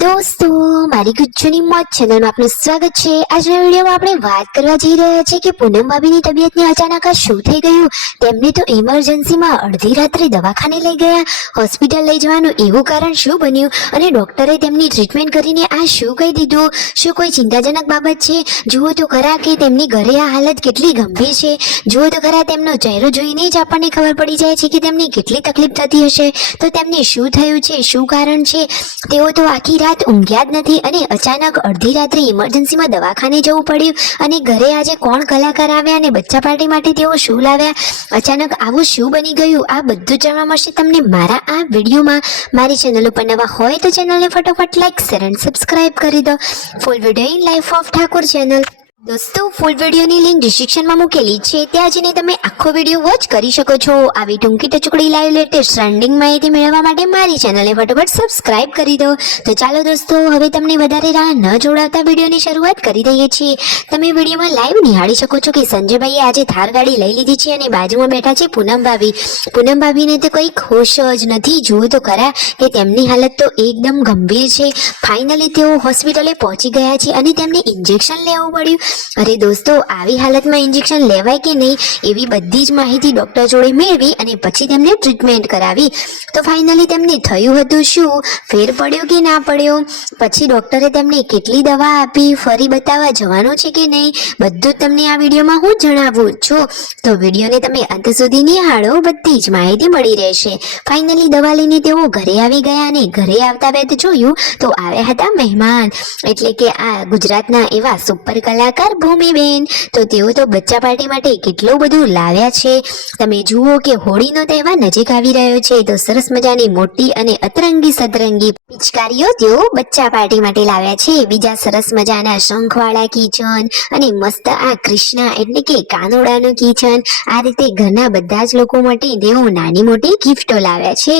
દોસ્તો મારી ગુજ્જુની મોજ ચેનલમાં આપનું સ્વાગત છે। આજના વિડીયોમાં આપણે વાત કરવા જઈ રહ્યા છીએ કે પૂનમ ભાભીની તબિયતને અચાનક આ શું થઈ ગયું। તેમને તો ઇમરજન્સીમાં અડધી રાત્રે દવાખાને લઈ ગયા। હોસ્પિટલ લઈ જવાનું એવું કારણ શું બન્યું અને ડોક્ટરે તેમની ટ્રીટમેન્ટ કરીને આ શું કહી દીધું। શું કોઈ ચિંતાજનક બાબત છે? જુઓ તો ખરા કે તેમની ઘરે આ હાલત કેટલી ગંભીર છે। જુઓ તો ખરા તેમનો ચહેરો જોઈને જ આપણને ખબર પડી જાય છે કે તેમને કેટલી તકલીફ થતી હશે। તો તેમને શું થયું છે, શું કારણ છે? તેઓ તો આખી રાત ઊંઘ્યા જ નથી અને અચાનક અડધી રાત્રે ઇમરજન્સીમાં દવાખાને જવું પડ્યું અને ઘરે આજે કોણ કલાકાર આવ્યા અને બચ્ચા પાર્ટી માટે તેઓ શું લાવ્યા, અચાનક આવું શું બની ગયું, આ બધું જાણવા મળશે તમને મારા આ વિડીયોમાં। મારી ચેનલ ઉપર નવા હોય તો ચેનલને ફટાફટ લાઈક શેર અને સબસ્ક્રાઇબ કરી દો। Full video in life of Thakor channel. દોસ્તો ફૂલ વિડીયોની લિંક ડિસ્ક્રિપ્શનમાં મૂકેલી છે, ત્યાં જઈને તમે આખો વિડીયો વોચ કરી શકો છો। આવી ટૂંકી ટચુકડી લાઈવ લેટેસ્ટ ટ્રેન્ડિંગ માહિતી મેળવવા માટે મારી ચેનલને ફટાફટ સબસ્ક્રાઇબ કરી દો। તો ચાલો દોસ્તો હવે તમને વધારે રાહ ન જોડાવતા વિડીયોની શરૂઆત કરી દઈએ છીએ। તમે વિડીયોમાં લાઈવ નિહાળી શકો છો કે સંજયભાઈએ આજે થાર ગાડી લઈ લીધી છે અને બાજુમાં બેઠા છે પૂનમ ભાભી। પૂનમ ભાભીને તો કોઈ હોશ જ નથી। જુઓ તો ખરા કે તેમની હાલત તો એકદમ ગંભીર છે। ફાઇનલી તેઓ હોસ્પિટલે પહોંચી ગયા છે અને તેમને ઇન્જેક્શન લેવું પડ્યું। અરે દોસ્તો આવી હાલતમાં ઇન્જેક્શન લેવાય કે નહીં એવી બધી જ માહિતી ડોક્ટર જોડે મેળવી અને પછી તેમને ટ્રીટમેન્ટ કરાવી। તો ફાઇનલી તેમને થયું હતું શું, ફેર પડ્યો કે ના પડ્યો, પછી ડોક્ટરે તેમને કેટલી દવા આપી, ફરી બતાવવા જવાનું છે કે નહીં, બધું જ તમને આ વિડીયોમાં હું જણાવું છું। તો વિડીયોને તમે અંત સુધી નિહાળો, બધી જ માહિતી મળી રહેશે। ફાઇનલી દવા લઈને તેઓ ઘરે આવી ગયા અને ઘરે આવતા વેત જોયું તો આવ્યા હતા મહેમાન, એટલે કે આ ગુજરાતના એવા સુપર કલાકાર ભૂમિબેન। તો તેઓ તો બચ્ચા પાર્ટી માટે કેટલું બધું લાવ્યા છે। તમે જુઓ કે હોળીનો તહેવાર નજીક આવી રહ્યો છે તો સરસ મજાની મોટી અને અતરંગી સતરંગી પિચકારીઓ તેઓ બચ્ચા પાર્ટી માટે લાવ્યા છે। બીજા સરસ મજાના શંખવાળા કિચન અને મસ્ત આ કૃષ્ણા એટલે કે કાનોડાનું કિચન, આ રીતે ઘરના બધા જ લોકો માટે તેઓ નાની મોટી ગિફ્ટો લાવ્યા છે।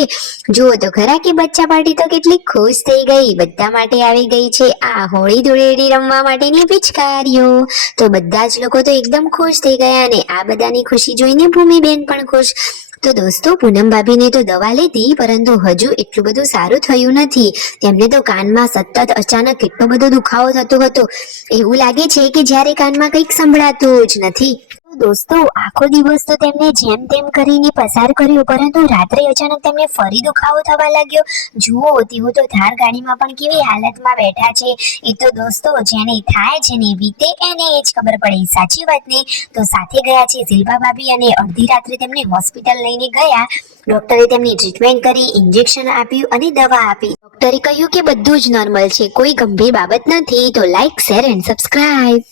જુઓ તો ખરા કે બચ્ચા પાર્ટી તો કેટલી ખુશ થઈ ગઈ, બધા માટે આવી ગઈ છે આ હોળી ધૂળેટી રમવા માટેની પિચકારીઓ। તો બધા જ લોકો તો એકદમ ખુશ થઈ ગયા અને આ બધાની ખુશી જોઈને ભૂમિબેન પણ ખુશ। તો દોસ્તો પૂનમ ભાભીને તો દવા લીધી પરંતુ હજુ એટલું બધું સારું થયું નથી। તેમને તો કાનમાં સતત અચાનક કેટલો બધો દુખાવો થતો હતો, એવું લાગે છે કે જ્યારે કાનમાં કંઈક સંભળાતું જ નથી। દોસ્તો આખો દિવસ તો તેમને જેમ તેમ કરીને પસાર કર્યો પરંતુ રાત્રે અચાનક તેમને ફરી દુખાવો થવા લાગ્યો। જુઓ તેઓ તો થાર ગાડીમાં પણ કેવી હાલતમાં બેઠા છે। એ તો દોસ્તો જેને થાય જેને વીતે એને જ ખબર પડે, સાચી વાત ને। તો સાથે ગયા છે શિલ્પા ભાભી અને અડધી રાત્રે તેમને હોસ્પિટલ લઈને ગયા। ડોક્ટરે તેમની ટ્રીટમેન્ટ કરી, ઇન્જેક્શન આપ્યું અને દવા આપી। ડોક્ટરે કહ્યું કે બધું જ નોર્મલ છે, કોઈ ગંભીર બાબત નથી। તો લાઈક શેર એન્ડ સબસ્ક્રાઇબ।